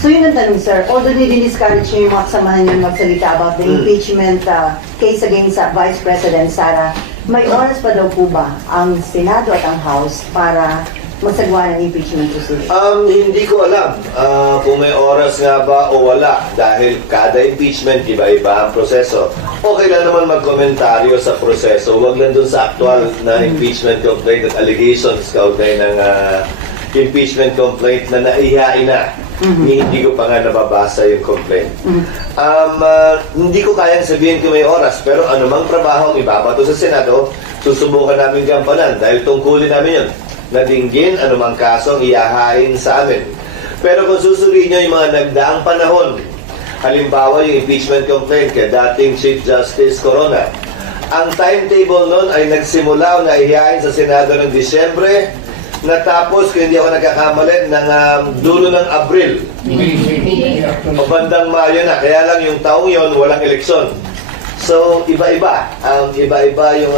So yun ang tanong, sir. Although nidin-discourage nyo yung mga kasamahan nyo magsalita about the impeachment case against Vice President Sara, may oras pa daw po ba ang Senado at ang House para magsagawa ng impeachment proceedings? Hindi ko alam kung may oras nga ba o wala dahil kada impeachment iba-iba ang proseso. Okay lang naman magkomentaryo sa proseso, wag lang dun sa actual na impeachment complaint at allegations kaugnay ng impeachment complaint na naihain na. Hindi ko pa nga nababasa yung complaint. Hindi ko kayang sabihin kung may oras, pero anumang trabaho ang ibabato sa Senado, susubukan namin gampanan dahil tungkulin namin yun. Nadinggin anumang kasong iahain sa amin. Pero kung susuriin nyo yung mga nagdaang panahon, halimbawa yung impeachment complaint kay dating Chief Justice Corona, ang timetable nun ay nagsimula na ihain sa Senado ng Disyembre, natapos, kung hindi ako nagkakamali, ng dulo ng Abril. Bandang Mayo na. Kaya lang yung taong yon walang eleksyon. So, iba-iba. Iba-iba yung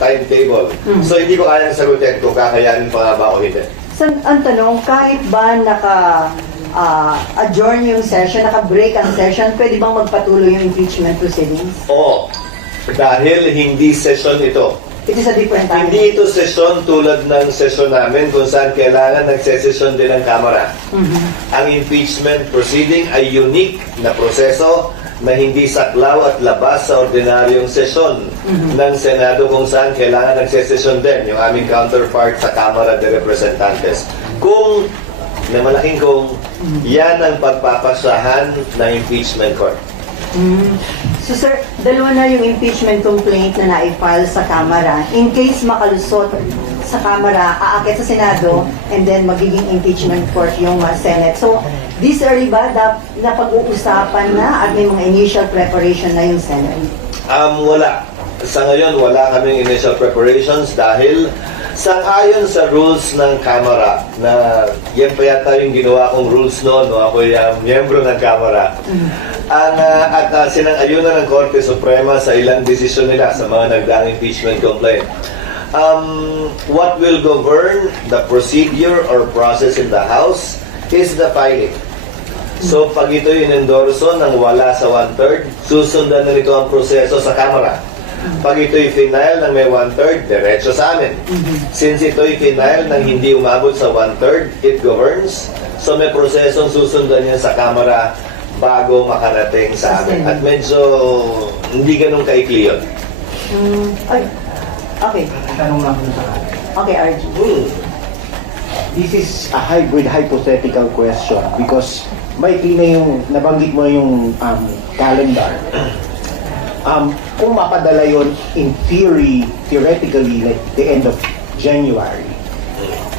timetable. So, hindi ko kayang sagutin kung kakayanin pa nga ba o hindi. So, ang tanong, kahit ba naka-adjourn yung session, naka-break ang session, pwede bang magpatuloy yung impeachment proceedings? Oo. Dahil hindi session ito. It is a different time. Hindi ito sesyon tulad ng sesyon namin kung saan kailangan nagsesesyon din ang Kamara. Ang impeachment proceeding ay unique na proseso na hindi saklaw at labas sa ordinaryong sesyon ng Senado kung saan kailangan nagsesesyon din yung aming counterpart sa Kamara de Representantes. Kung, na malaking kung, yan ang pagpapasahan ng impeachment court. So sir, dalawa na yung impeachment complaint na na-file sa Kamara. In case makalusot sa Kamara, aakit sa Senado, and then magiging impeachment court yung Senate. So, this early ba na pag-uusapan na at may mga initial preparation na yung Senate? Wala. Sa ngayon, wala kaming initial preparations dahil sang-ayon sa rules ng Kamara na yan pa yata yung ginawa kong rules noon, no? Ako yung miyembro ng Kamara. At sinang-ayunan ng Korte Suprema sa ilang desisyon nila sa mga nagdaang impeachment complaint. What will govern the procedure or process in the House is the filing. So pag ito in-endorso ng wala sa 1/3, susundan na nito ang proseso sa Kamara. Pag ito'y final ng may 1/3, diretso sa amin. Since ito'y final ng hindi umabot sa 1/3, it governs. So may prosesong susundan yan sa Kamara bago makarating sa amin. At medyo hindi ganun kaikli yun. Okay. Tanong lang po sa akin. Okay, RG. This is a hybrid hypothetical question because maikli na yung, nabanggit mo yung calendar. Kung mapadala yon in theory, theoretically, like the end of January,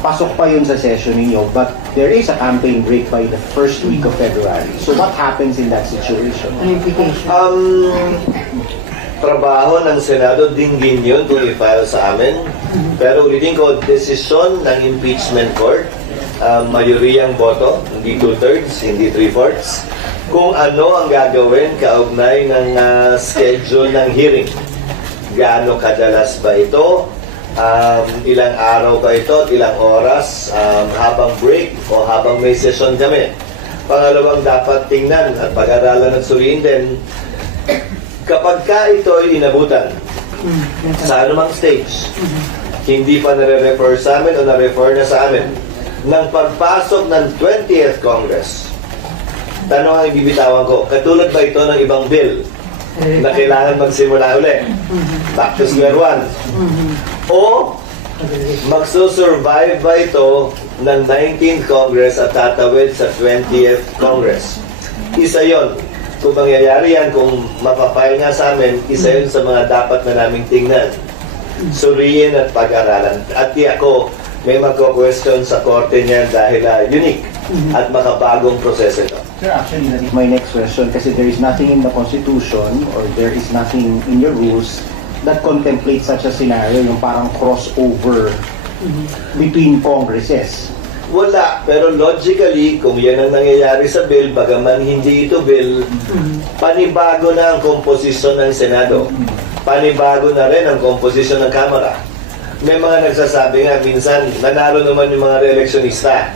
pasok pa yun sa session ninyo, but there is a campaign break by the first week of February. So what happens in that situation? Ano implication? Trabaho ng Senado, dinggin yun kung i-file sa amin. Pero ulitin ko, desisyon ng impeachment court, mayuriyang boto, hindi 2/3, hindi 3/4, kung ano ang gagawin kaugnay ng schedule ng hearing. Gaano kadalas ba ito? Ilang araw ba ito? Ilang oras? Habang break o habang may session kami? Pangalawang dapat tingnan at pag-aralan at suriin din, kapag ka ito ay inabutan sa anumang stage, hindi pa nare-refer sa amin o na-refer na sa amin, ng pagpasok ng 20th Congress, tanong ang ibibitawan ko, katulad ba ito ng ibang bill na kailangan magsimula uli? Back to square one. O magsusurvive ba ito ng 19th Congress at tatawid sa 20th Congress? Isa yon. Kung mangyayari yan, kung mapapile nga sa amin, isa yun sa mga dapat na naming tingnan. Suriin at pag-aralan. At di ako may magko-question sa korte niyan dahil unique at makabagong proseso ito. Sir, actually, that is my next question kasi there is nothing in the Constitution or there is nothing in your rules that contemplates such a scenario, yung parang crossover between Congresses. Wala, pero logically, kung yan ang nangyayari sa bill, bagaman hindi ito bill, panibago na ang komposisyon ng Senado. Panibago na rin ang komposisyon ng Kamara. May mga nagsasabi nga, minsan, nanalo naman yung mga re-electionista.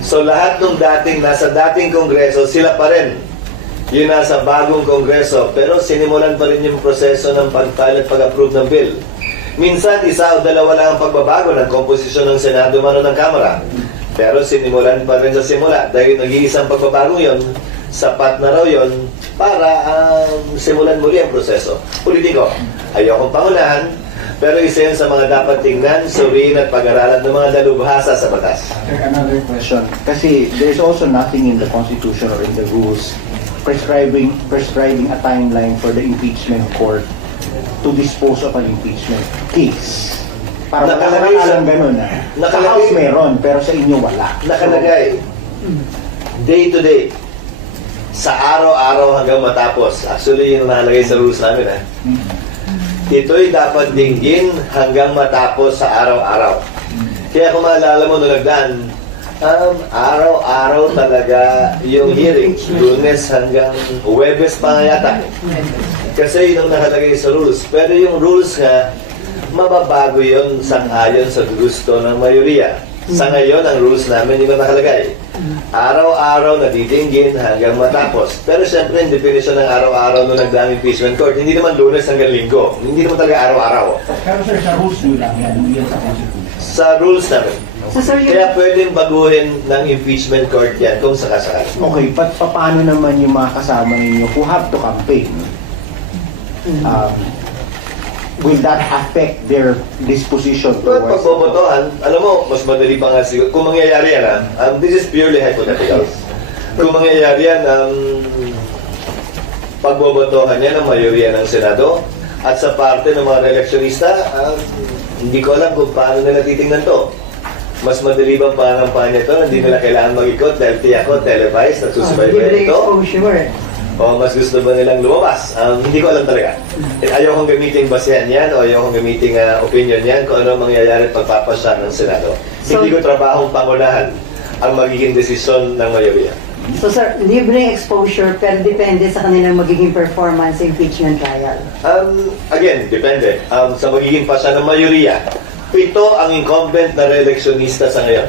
So lahat ng nasa dating kongreso, sila pa rin yung nasa bagong kongreso, pero sinimulan pa rin yung proseso ng pag-file at pag-approve ng bill. Minsan, isa o dalawa lang ang pagbabago ng komposisyon ng Senado mano ng Kamara. Pero sinimulan pa rin sa simula dahil nag-iisang pagbabago yon, sapat na raw yon para simulan muli ang proseso. Politiko, ayokong pangunahan, pero isa yun sa mga dapat tingnan, suriin at pag-aralan ng mga dalubhasa sa batas. Sir, another question. Kasi there's also nothing in the Constitution or in the rules prescribing a timeline for the impeachment court to dispose of an impeachment case. Para Nakalagay sa- alam ganun na. Sa nakalagay- House meron, pero sa inyo wala. Nakalagay, day to day, sa araw-araw hanggang matapos. Actually, yun ang nakalagay sa rules namin. Ito'y dapat dinggin hanggang matapos sa araw-araw. Kaya kung maalala mo nung nagdaan, araw-araw talaga yung hearing. Lunes hanggang Huwebes pa nga yata. Kasi yun ang nakalagay sa rules. Pero yung rules nga, mababago yun sang-ayon sa gusto ng mayoriya. Sa ngayon, ang rules namin yung nakalagay. Araw-araw nadidinggin hanggang matapos. Pero syempre, yung definition ng araw-araw nung nagdaang impeachment court, hindi naman Lunes hanggang Linggo. Hindi naman talaga araw-araw. Pero sir, sa rules nyo lang yan, hindi yan sa Constitution. Sa rules namin. So, sir, yung... Kaya pwedeng baguhin ng impeachment court yan kung sakasakali. Okay, paano naman yung mga kasama ninyo who have to campaign? Will that affect their disposition But towards... pag bumotohan, alam mo, mas madali pa nga siguro. Kung mangyayari yan, this is purely hypothetical. Kung mangyayari yan, pag bumotohan yan ang mayoriya ng Senado at sa parte ng mga reeleksyonista, hindi ko alam kung paano nila titingnan to. Mas madali bang pangampanya to? Hindi nila kailangan mag-ikot dahil tiyak ko, televised, nagsusubaybay ito. exposure. O mas gusto ba nilang lumabas? Hindi ko alam talaga. Ayokong gamiting basehan yan o ayokong gamiting opinion yan kung ano mangyayari at pagpapasya ng Senado. So- Hindi ko trabahong pangunahan ang magiging desisyon ng mayorya. So, sir, libreng exposure pero depende sa kanilang magiging performance sa impeachment trial. Again, depende. Sa magiging pasya ng mayorya, ito ang incumbent na reeleksyonista sa ngayon.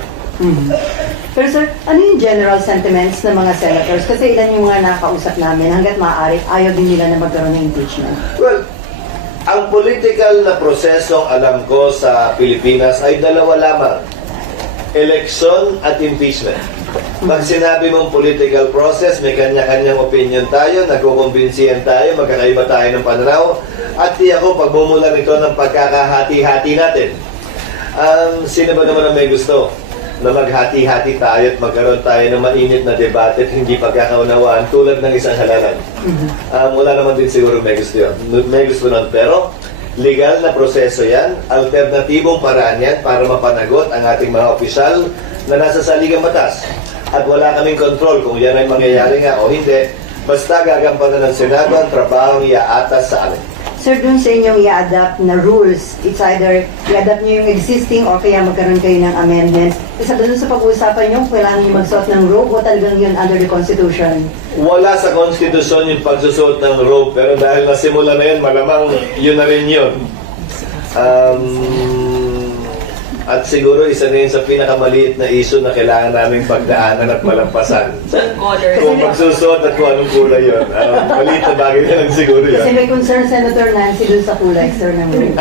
Pero sir, ano yung general sentiments ng mga senators? Kasi ilan yung mga nakausap namin hanggat maaari, ayaw din nila na magkaroon ng impeachment. Well, ang political na prosesong alam ko sa Pilipinas ay dalawa lamang. Election at impeachment. Pag sinabi mong political process, may kanya-kanyang opinion tayo, nagkukumbinsiyan tayo, magkakaiba tayo ng pananaw, at di ako pagbumulan ito ng pagkakahati-hati natin. Sino ba naman ang may gusto na maghati-hati tayo at magkaroon tayo ng mainit na debate at hindi pagkakaunawaan tulad ng isang halalan? Wala naman din siguro may gusto yun. May gusto nun. Pero legal na proseso yan, alternatibong paraan yan para mapanagot ang ating mga opisyal na nasa saligang batas. At wala kaming control kung yan ay mangyayari nga o hindi. Basta gagampanan ng Senado ang trabaho iaatas sa amin. Sir, dun sa inyong i-adapt na rules, it's either i-adapt nyo yung existing or kaya magkaroon kayo ng amendments. Isa dun sa pag-uusapan nyo, kailangan nyo magsuot ng robe o talagang yun under the Constitution? Wala sa konstitusyon yung pagsusuot ng robe, pero dahil nasimula na yun, malamang yun na rin yun. At siguro isa na yun sa pinakamaliit na issue na kailangan naming pagdaanan at malampasan. Kung magsusuot at kung anong kulay yun. Maliit na bagay na lang siguro yun. Kasi may concern Senator Nancy dun sa kulay, sir, ng robe.